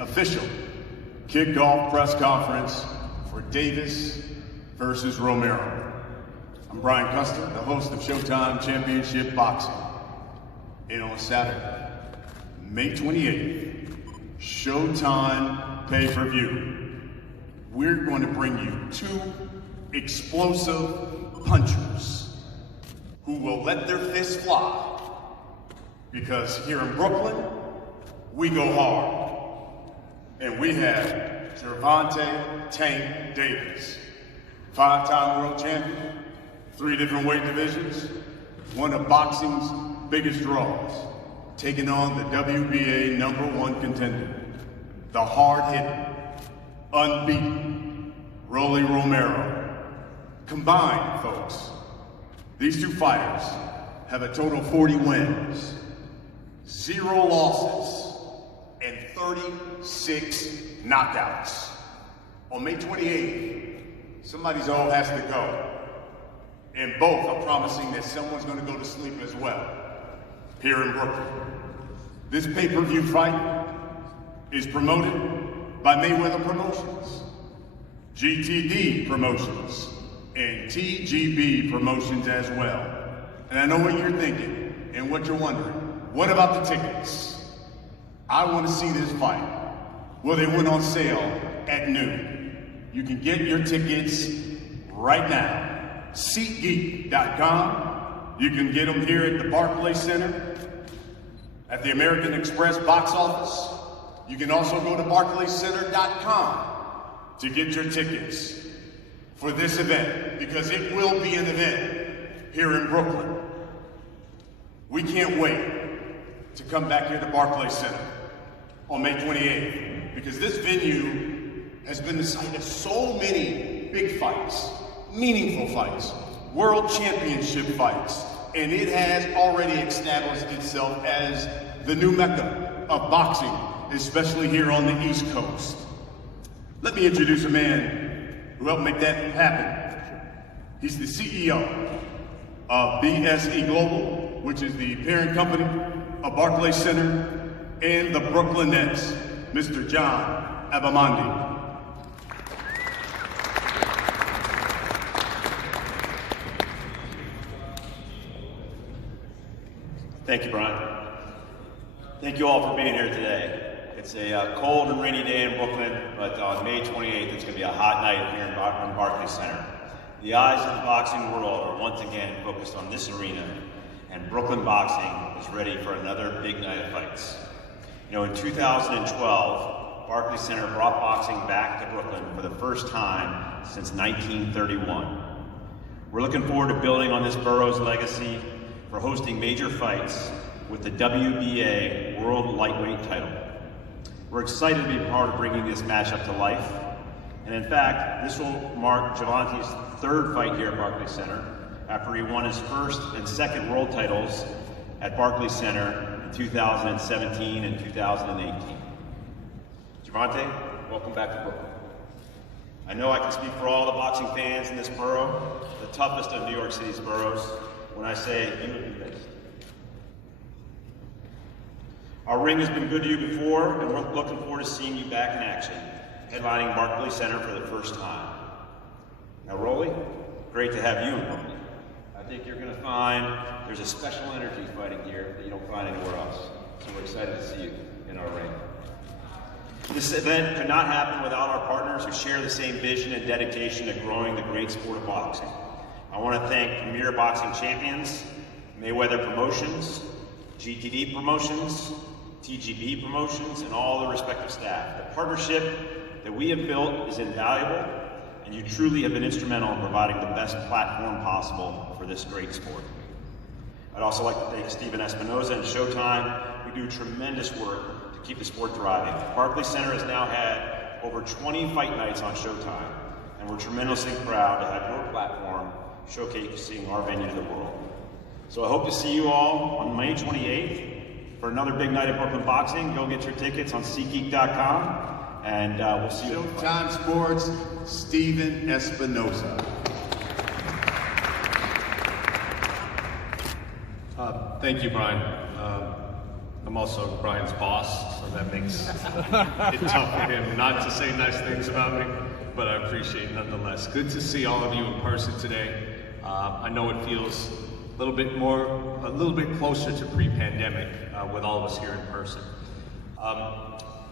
official kickoff press conference for Davis versus Romero. I'm Brian Custer, the host of Showtime Championship Boxing. And on Saturday, May 28th, Showtime pay-per-view, we're going to bring you two explosive punchers who will let their fists fly. Because here in Brooklyn, we go hard. And we have Gervonta Tank Davis, 5-time world champion, 3 different weight divisions, one of boxing's biggest draws, taking on the WBA #1 contender, the hard-hitting, unbeaten Romero. Combined, folks, these two fighters have a total of 40 wins, 0 losses, and 36 knockouts. On May 28th, somebody's all has to go. And both are promising that someone's going to go to sleep as well, here in Brooklyn. This pay-per-view fight is promoted by Mayweather Promotions, GTD Promotions, and TGB Promotions as well. And I know what you're thinking and what you're wondering. What about the tickets? I want to see this fight. Well, they went on sale at noon. You can get your tickets right now. SeatGeek.com. You can get them here at the Barclays Center, at the American Express box office. You can also go to BarclaysCenter.com to get your tickets for this event, because it will be an event here in Brooklyn. We can't wait to come back here to Barclays Center on May 28th, because this venue has been the site of so many big fights, meaningful fights, world championship fights, and it has already established itself as the new mecca of boxing, especially here on the East Coast. Let me introduce a man who helped make that happen. He's the CEO of BSE Global, which is the parent company of Barclays Center and the Brooklyn Nets, Mr. John Abamonde. Thank you, Brian. Thank you all for being here today. It's a cold and rainy day in Brooklyn, but on May 28th, it's going to be a hot night here in Barclays Center. The eyes of the boxing world are once again focused on this arena, and Brooklyn boxing is ready for another big night of fights. You know, in 2012, Barclays Center brought boxing back to Brooklyn for the first time since 1931. We're looking forward to building on this borough's legacy for hosting major fights with the WBA World Lightweight title. We're excited to be part of bringing this matchup to life. And in fact, this will mark Gervonta's 3rd fight here at Barclays Center after he won his 1st and 2nd world titles at Barclays Center in 2017 and 2018. Gervonta, welcome back to Brooklyn. I know I can speak for all the boxing fans in this borough, the toughest of New York City's boroughs, when I say you would be missed. Our ring has been good to you before, and we're looking forward to seeing you back in action, headlining Barclays Center for the first time. Now, Rolly, great to have you in Brooklyn. I think you're going to find there's a special energy fighting here that you don't find anywhere else. So we're excited to see you in our ring. This event could not happen without our partners who share the same vision and dedication to growing the great sport of boxing. I want to thank Premier Boxing Champions, Mayweather Promotions, GTD Promotions, TGB Promotions, and all the respective staff. The partnership that we have built is invaluable, and you truly have been instrumental in providing the best platform possible for this great sport. I'd also like to thank Steven Espinoza and Showtime, who do tremendous work to keep the sport thriving. Barclays Center has now had over 20 fight nights on Showtime, and we're tremendously proud to have your platform showcasing our venue to the world. So I hope to see you all on May 28th for another big night of Brooklyn boxing. Go get your tickets on SeatGeek.com, and we'll see you. Showtime Sports, Steven Espinoza. Thank you, Brian. I'm also Brian's boss, so that makes it tough for him not to say nice things about me, but I appreciate it nonetheless. Good to see all of you in person today. I know it feels a little bit closer to pre-pandemic with all of us here in person.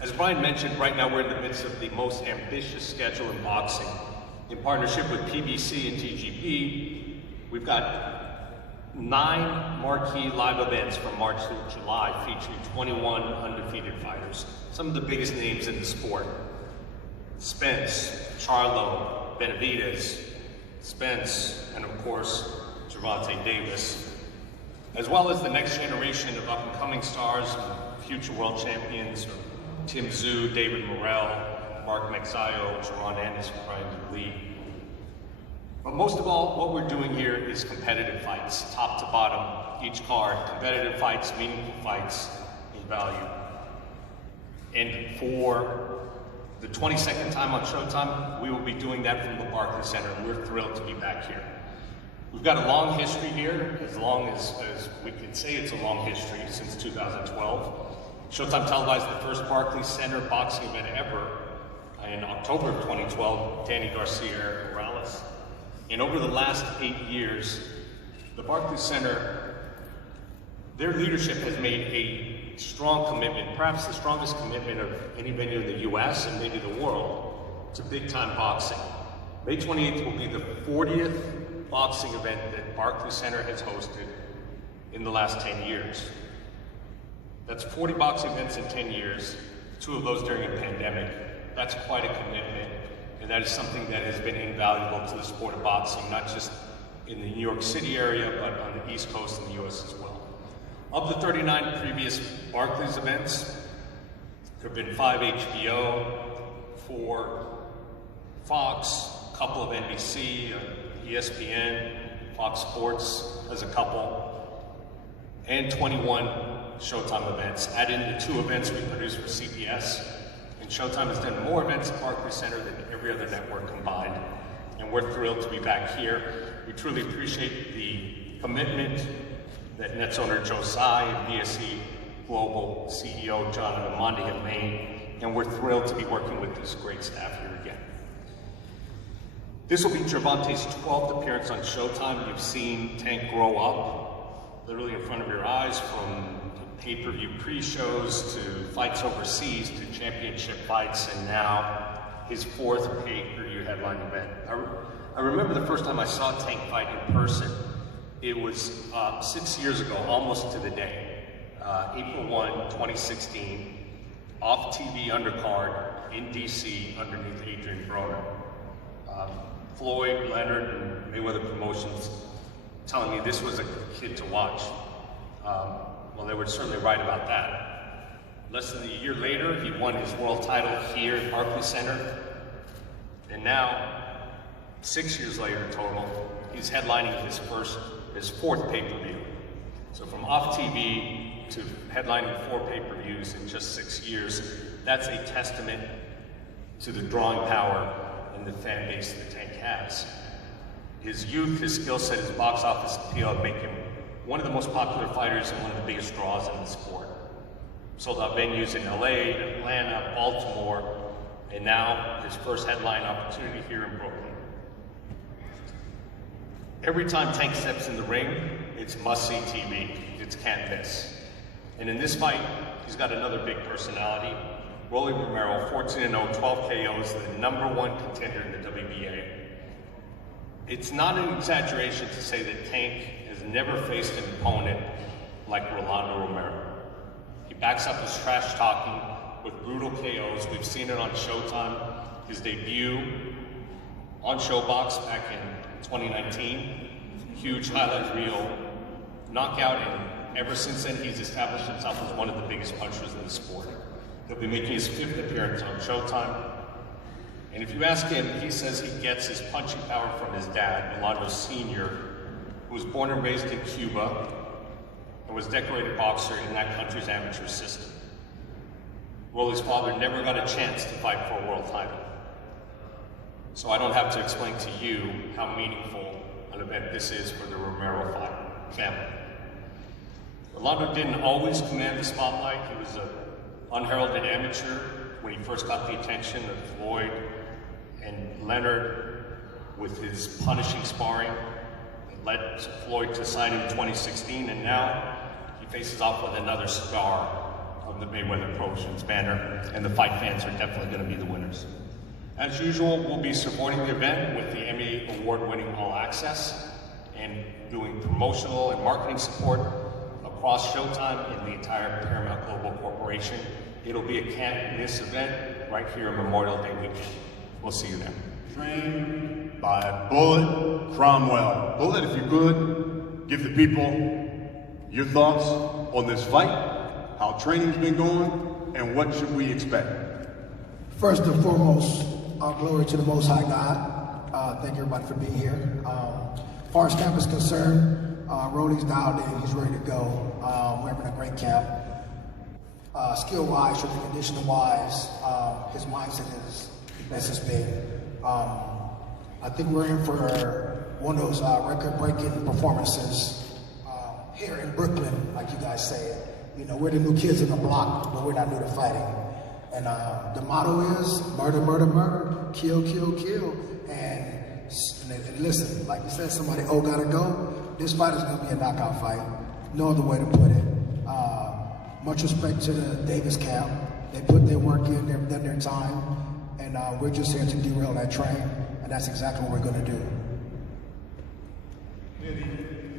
As Brian mentioned, right now we're in the midst of the most ambitious schedule in boxing. In partnership with PBC and TGP, we've got 9 marquee live events from March through July featuring 21 undefeated fighters. Some of the biggest names in the sport. Spence, Charlo, Benavidez, Spence, and of course, Gervonta Davis, as well as the next generation of up-and-coming stars and future world champions, Tim Tszyu, David Morrell, Mark Magsayo, Jerron Ennis, Brian Lee. But most of all, what we're doing here is competitive fights, top to bottom, each card, competitive fights, meaningful fights in value. And for the 22nd time on Showtime, we will be doing that from the Barclays Center, and we're thrilled to be back here. We've got a long history here, as long as we can say it's a long history, since 2012. Showtime televised the first Barclays Center boxing event ever in October of 2012, Danny Garcia Morales. And over the last 8 years, the Barclays Center, their leadership has made a strong commitment, perhaps the strongest commitment of any venue in the US and maybe the world, to big-time boxing. May 28th will be the 40th boxing event that Barclays Center has hosted in the last 10 years. That's 40 boxing events in 10 years, 2 of those during a pandemic. That's quite a commitment, and that is something that has been invaluable to the sport of boxing, not just in the New York City area, but on the East Coast and the US as well. Of the 39 previous Barclays events, there have been 5 HBO, 4 Fox, a couple of NBC, ESPN, Fox Sports as a couple, and 21 Showtime events. Add in the 2 events we produced for CBS, and Showtime has done more events at Barclays Center than every other network combined. And we're thrilled to be back here. We truly appreciate the commitment that Nets owner Joe Tsai and BSE Global CEO John Amandi have made, and we're thrilled to be working with this great staff here again. This will be Gervonta's 12th appearance on Showtime. You've seen Tank grow up, literally in front of your eyes, from pay-per-view pre-shows to fights overseas to championship fights, and now his 4th pay-per-view headline event. I remember the first time I saw Tank fight in person. It was 6 years ago, almost to the day, April 1, 2016, off-TV undercard in DC underneath Adrian Broner. Floyd, Leonard, and Mayweather Promotions telling me this was a kid to watch. Well, they were certainly right about that. Less than a year later, he won his world title here at Barclays Center. And now, 6 years later total, he's headlining his 4th pay-per-view. So from off TV to headlining 4 pay-per-views in just 6 years, that's a testament to the drawing power and the fan base that Tank has. His youth, his skill set, his box office appeal make him one of the most popular fighters and one of the biggest draws in the sport. Sold out venues in LA, Atlanta, Baltimore, and now his first headline opportunity here in Brooklyn. Every time Tank steps in the ring, it's must-see TV. It's can't miss. And in this fight, he's got another big personality. Rolly Romero, 14-0, 12 KOs, the #1 contender in the WBA. It's not an exaggeration to say that Tank has never faced an opponent like Rolando Romero. He backs up his trash talking with brutal KOs. We've seen it on Showtime. His debut on Showbox back in 2019. Huge highlight reel, knockout, and ever since then he's established himself as one of the biggest punchers in the sport. He'll be making his 5th appearance on Showtime. And if you ask him, he says he gets his punching power from his dad, Rolando Sr., who was born and raised in Cuba and was decorated boxer in that country's amateur system. Rolly's father never got a chance to fight for a world title. So I don't have to explain to you how meaningful an event this is for the Romero family. Rolando didn't always command the spotlight. He was an unheralded amateur when he first got the attention of Floyd and Leonard with his punishing sparring. It led Floyd to sign him in 2016, and now he faces off with another star of the Mayweather Promotions banner, and the fight fans are definitely going to be the winners. As usual, we'll be supporting the event with the Emmy Award-winning All Access and doing promotional and marketing support across Showtime and the entire Paramount Global Corporation. It'll be a can't-miss event right here on Memorial Day weekend. We'll see you there. Trained by Bullet Cromwell. Bullet, if you could, give the people your thoughts on this fight, how training's been going, and what should we expect? First and foremost, glory to the Most High God. Thank everybody for being here. As far as camp is concerned, Rolly's dialed in, he's ready to go. We're having a great camp. Skill-wise, strength and conditioning-wise, his mindset is the best it's been. I think we're in for one of those record-breaking performances here in Brooklyn, like you guys say. You know, we're the new kids in the block, but we're not new to fighting. And the motto is murder, murder, murder, kill, kill, kill. And listen, like you said, somebody gotta go. This fight is gonna be a knockout fight. No other way to put it. Much respect to the Davis camp. They put their work in, they've done their time, and we're just here to derail that train, and that's exactly what we're gonna do.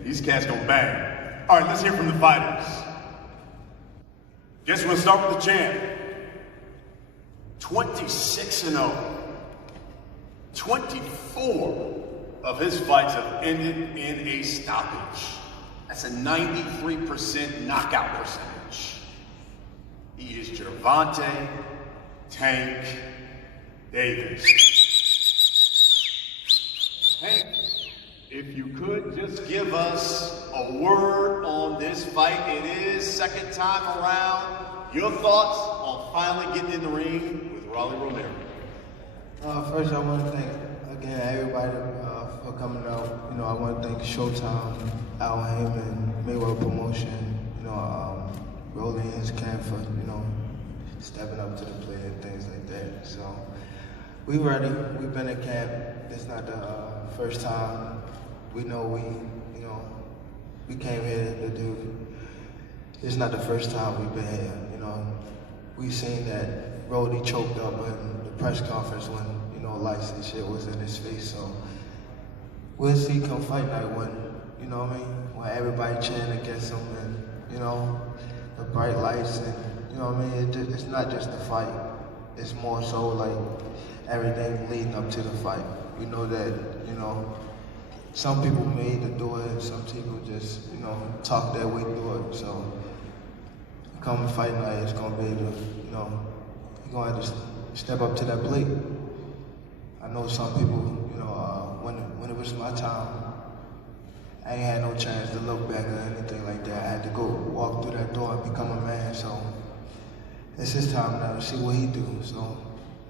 These cats gonna bang. All right, let's hear from the fighters. Guess we'll start with the champ. 26-0. 24 of his fights have ended in a stoppage. That's a 93% knockout percentage. He is Gervonta Tank Davis. Hank, if you could just give us a word on this fight. It is second time around. Your thoughts on finally getting in the ring with Rolly Romero? First, I want to thank, again, everybody for coming out. You know, I want to thank Showtime, Al Heyman, Mayweather Promotion, you know, Rolly and his camp for, you know, stepping up to the plate and things like that. So, we ready. We've been in camp. It's not the first time. We know we came here to do. It's not the first time we've been here. You know, we seen that Rolly choked up in the press conference when, you know, lights and shit was in his face. So we'll see come fight night when, you know what I mean, when everybody cheering against him and, you know, the bright lights and, you know what I mean, it's not just the fight. It's more so like everything leading up to the fight. We know that, you know, some people made to do it, some people just, you know, talk their way through it. So come fight night, it's gonna be able to, you know, you're gonna have to step up to that plate. I know some people, you know, when it was my time, I ain't had no chance to look back or anything like that. I had to go walk through that door and become a man. So it's his time now to see what he do. So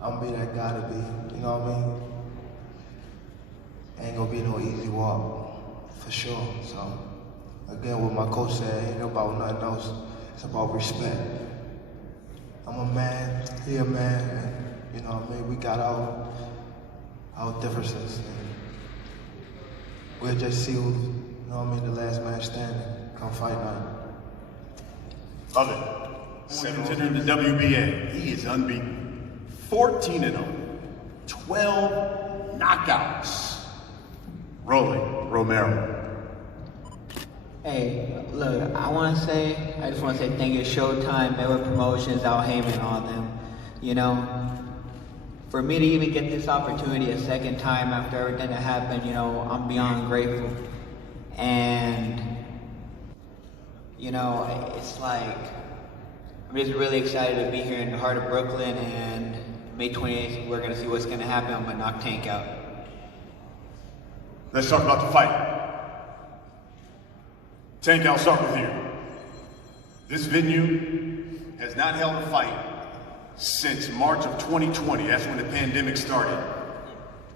I'm gonna be that guy to be, you know what I mean? Ain't gonna be no easy walk, for sure. So again, what my coach said, ain't about nothing else. It's about respect. I'm a man, he a man, and, you know what I mean? We got our differences. And we'll just see who, you know what I mean, the last man standing come fight night. Love it. Contender in the WBA. He is unbeaten. 14-0. 12 knockouts. Rolly Romero. Hey, look, I just want to say thank you to Showtime, Mayweather Promotions, Al Heyman, all of them. You know, for me to even get this opportunity a second time after everything that happened, you know, I'm beyond grateful. And, you know, it's like, I'm just really excited to be here in the heart of Brooklyn, and May 28th, we're going to see what's going to happen. I'm going to knock Tank out. Let's talk about the fight. Tank, I'll start with you. This venue has not held a fight since March of 2020. That's when the pandemic started.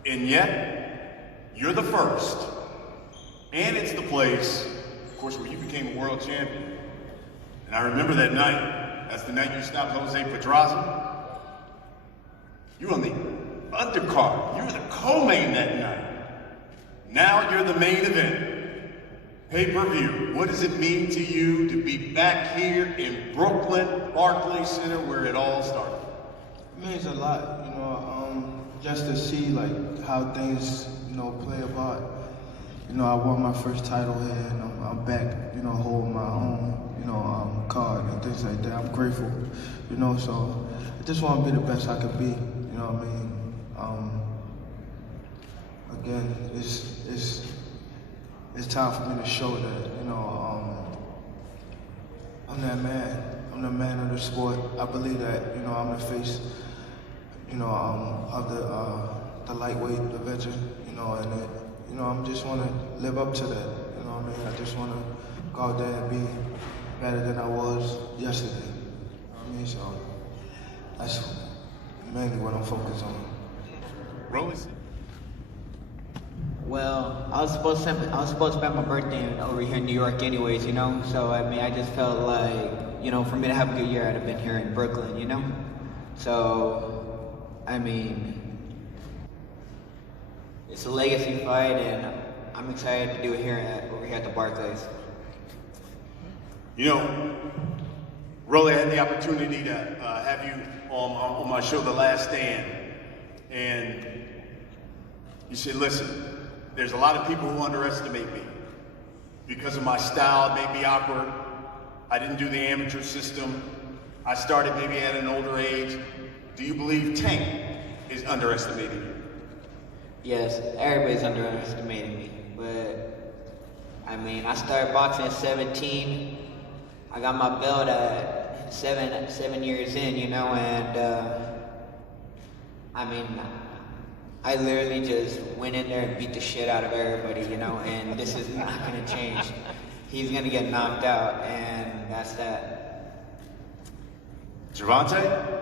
And yet, you're the first. And it's the place, of course, where you became a world champion. And I remember that night. That's the night you stopped Jose Pedraza. You were on the undercard. You were the co-main that night. Now you're the main event. Pay-per-view. What does it mean to you to be back here in Brooklyn, Barclays Center, where it all started? It means a lot, just to see like how things, play about. I won my first title here, and I'm back, holding my own, card and things like that. I'm grateful, so I just want to be the best I could be, you know what I mean? Again, it's time for me to show that, I'm that man. I'm the man of the sport. I believe that, I'm the face, of the lightweight division, and I'm just want to live up to that, you know what I mean? I just want to go out there and be better than I was yesterday, you know what I mean? So that's mainly what I'm focused on. Rolly? Well, I was supposed to spend my birthday over here in New York anyways, So I just felt like, for me to have a good year, I'd have been here in Brooklyn, So it's a legacy fight, and I'm excited to do it over here at the Barclays. Rolly, I had the opportunity to have you on my show, The Last Stand, and you said, listen, there's a lot of people who underestimate me because of my style. It may be awkward. I didn't do the amateur system. I started maybe at an older age. Do you believe Tank is underestimating you? Yes, everybody's underestimating me, but I started boxing at 17. I got my belt at seven years in, and I literally just went in there and beat the shit out of everybody, and this is not gonna change. He's gonna get knocked out, and that's that. Gervonta,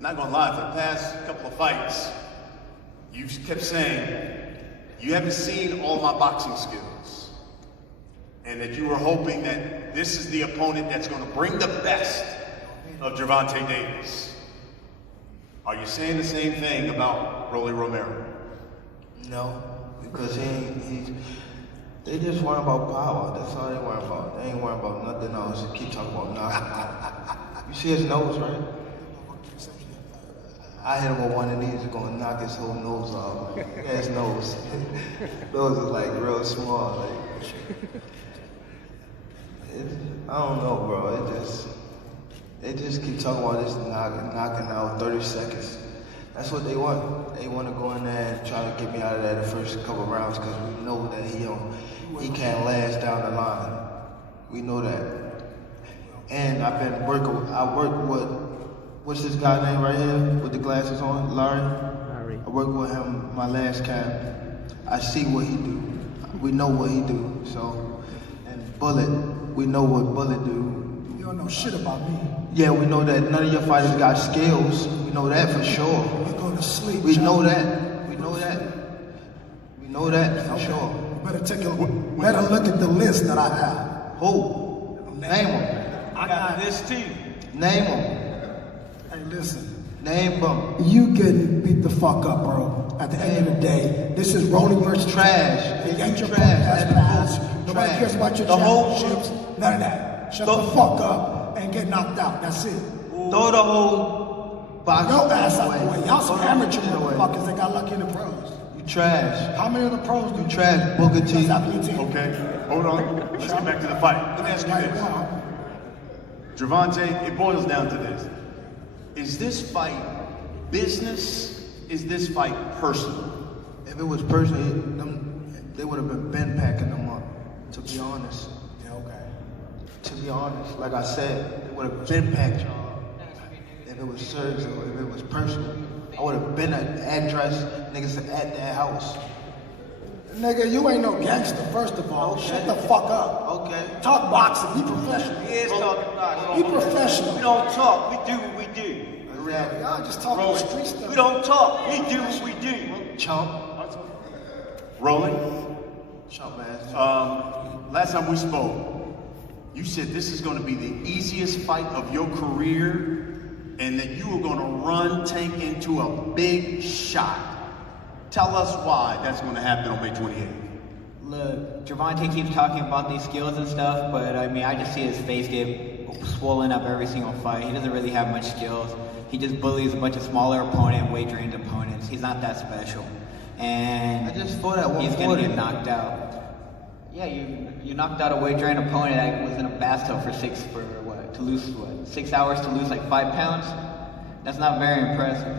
not gonna lie, for the past couple of fights, you've kept saying you haven't seen all my boxing skills, and that you were hoping that this is the opponent that's gonna bring the best of Gervonta Davis. Are you saying the same thing about Rolly Romero? No, because they just worry about power. That's all they worry about. They ain't worry about nothing else. They keep talking about knocking. You see his nose, right? I hit him with one of these, it's gonna knock his whole nose off. Yeah, his nose. Those are like real small. I don't know, bro. They just keep talking about this knocking out 30 seconds. That's what they want. They want to go in there and try to get me out of there the first couple rounds because we know that he can't last down the line. We know that. And I've been I work with, what's this guy name right here with the glasses on? Larry? I worked with him my last camp. I see what he do. We know what he do. So, and Bullet, we know what Bullet do. You don't know shit about me. Yeah, we know that none of your fighters got skills. We know that for sure. You go to sleep. We know that. We know that. We know that for sure. You better look at the list that I have. Who? Name them. I got this too. Name them. Hey, listen. Name them. You getting beat the fuck up, bro. At the end of the day, this is rolling versus trash. You ain't your Trash. pass. Nobody cares about your The whole championships. None of that. Shut the fuck up and get knocked out. That's it. Throw the whole box. Your ass out the way. Y'all some amateur motherfuckers that got lucky in the pros. You trash. How many of the pros do You trash, Booker T. Okay, hold on. Let's get back to the fight. Let me ask you this. Gervonta, it boils down to this. Is this fight business? Is this fight personal? If it was personal, they would have been packing them up, to be honest. Yeah, okay. To be honest, like I said, they would have been packed y'all. If it was surgical, if it was personal, I would have been at the address, niggas at that house. Nigga, you ain't no gangster, first of all. Okay. Shut the fuck up. Okay. Talk boxing. Be professional. He is talking boxing. Be professional. We don't talk, we do what we do. Exactly. Y'all just talking street stuff. We don't talk, we do what we do. Chump. Rolling. Chump, man. Last time we spoke, You said this is going to be the easiest fight of your career and that you are going to run Tank into a big shot. Tell us why that's going to happen on May 28th. Look, Gervonta keeps talking about these skills and stuff, but I mean, I just see his face get swollen up every single fight. He doesn't really have much skills. He just bullies a bunch of smaller opponent, weight-drained opponents. He's not that special. And I just fought at he's 140. gonna get knocked out. Yeah, you knocked out a weight-drained opponent that was in a bathtub for 6 hours to lose like 5 pounds? That's not very impressive.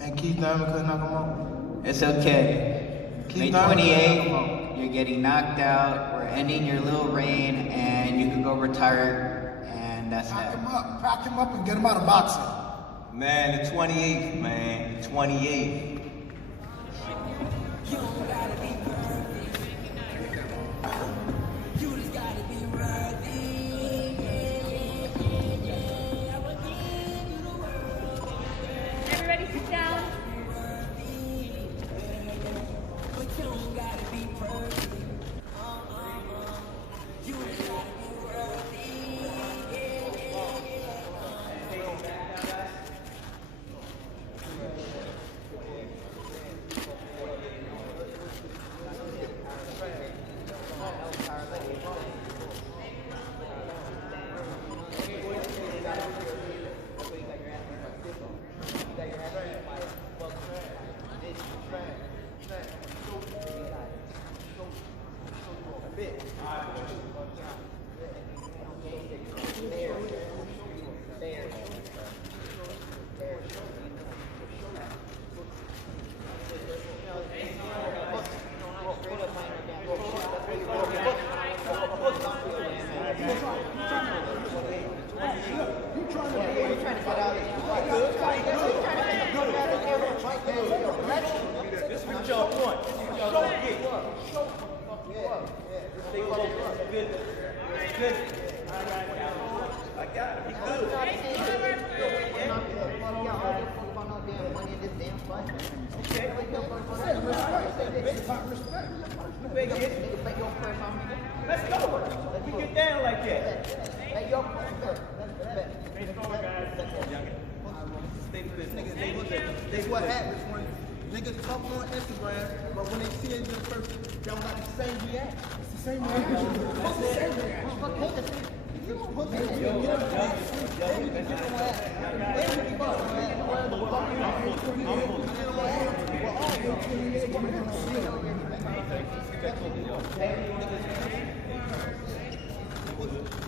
And Keith Thurman couldn't knock him out. It's okay. May 28th, you're getting knocked out. We're ending your little reign, and you can go retire, and that's that. Pack him up and get him out of boxing. Man, the 28th, man. The 28th. Everybody sit down. Let's go. Let me get down like that. That's what happens when niggas talk on Instagram, but when they see it in person, they don't got the same reaction. It's the same reaction. It's the same reaction. You don't put that in. You don't put that in.